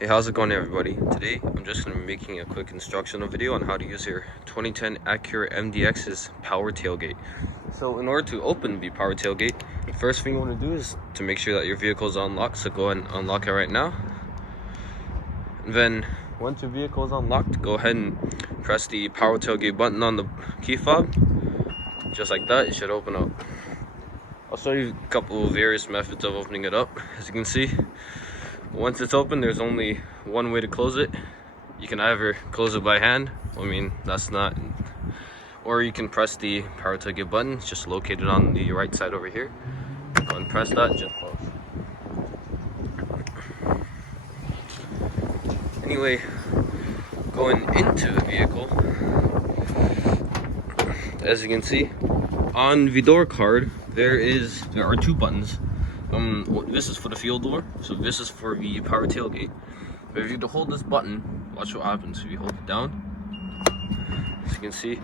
Hey, how's it going everybody? Today I'm just going to be making a quick instructional video on how to use your 2010 Acura MDX's power tailgate. So in order to open the power tailgate, the first thing you want to do is to make sure that your vehicle is unlocked. So go ahead and unlock it right now. And then once your vehicle is unlocked, go ahead and press the power tailgate button on the key fob. Just like that, it should open up. I'll show you a couple of various methods of opening it up. As you can see, once it's open, there's only one way to close it. You can either close it by hand, or you can press the power tailgate button. It's just located on the right side over here. Go and press that, just close. Anyway, going into the vehicle, as you can see, on the door card, there are two buttons. This is for the fuel door, so this is for the power tailgate. But if you hold this button, watch what happens. If you hold it down, as you can see,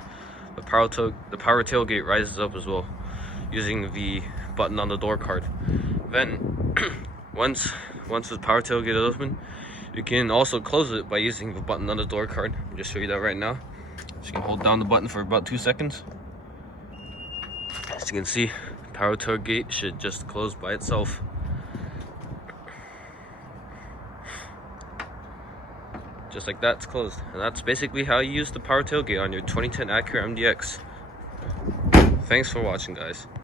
the power tailgate rises up as well, using the button on the door card. Then, once the power tailgate is open, you can also close it by using the button on the door card. I'll just show you that right now. So you can hold down the button for about 2 seconds. As you can see, power tailgate should just close by itself. Just like that, it's closed. And that's basically how you use the power tailgate on your 2010 Acura MDX. Thanks for watching, guys.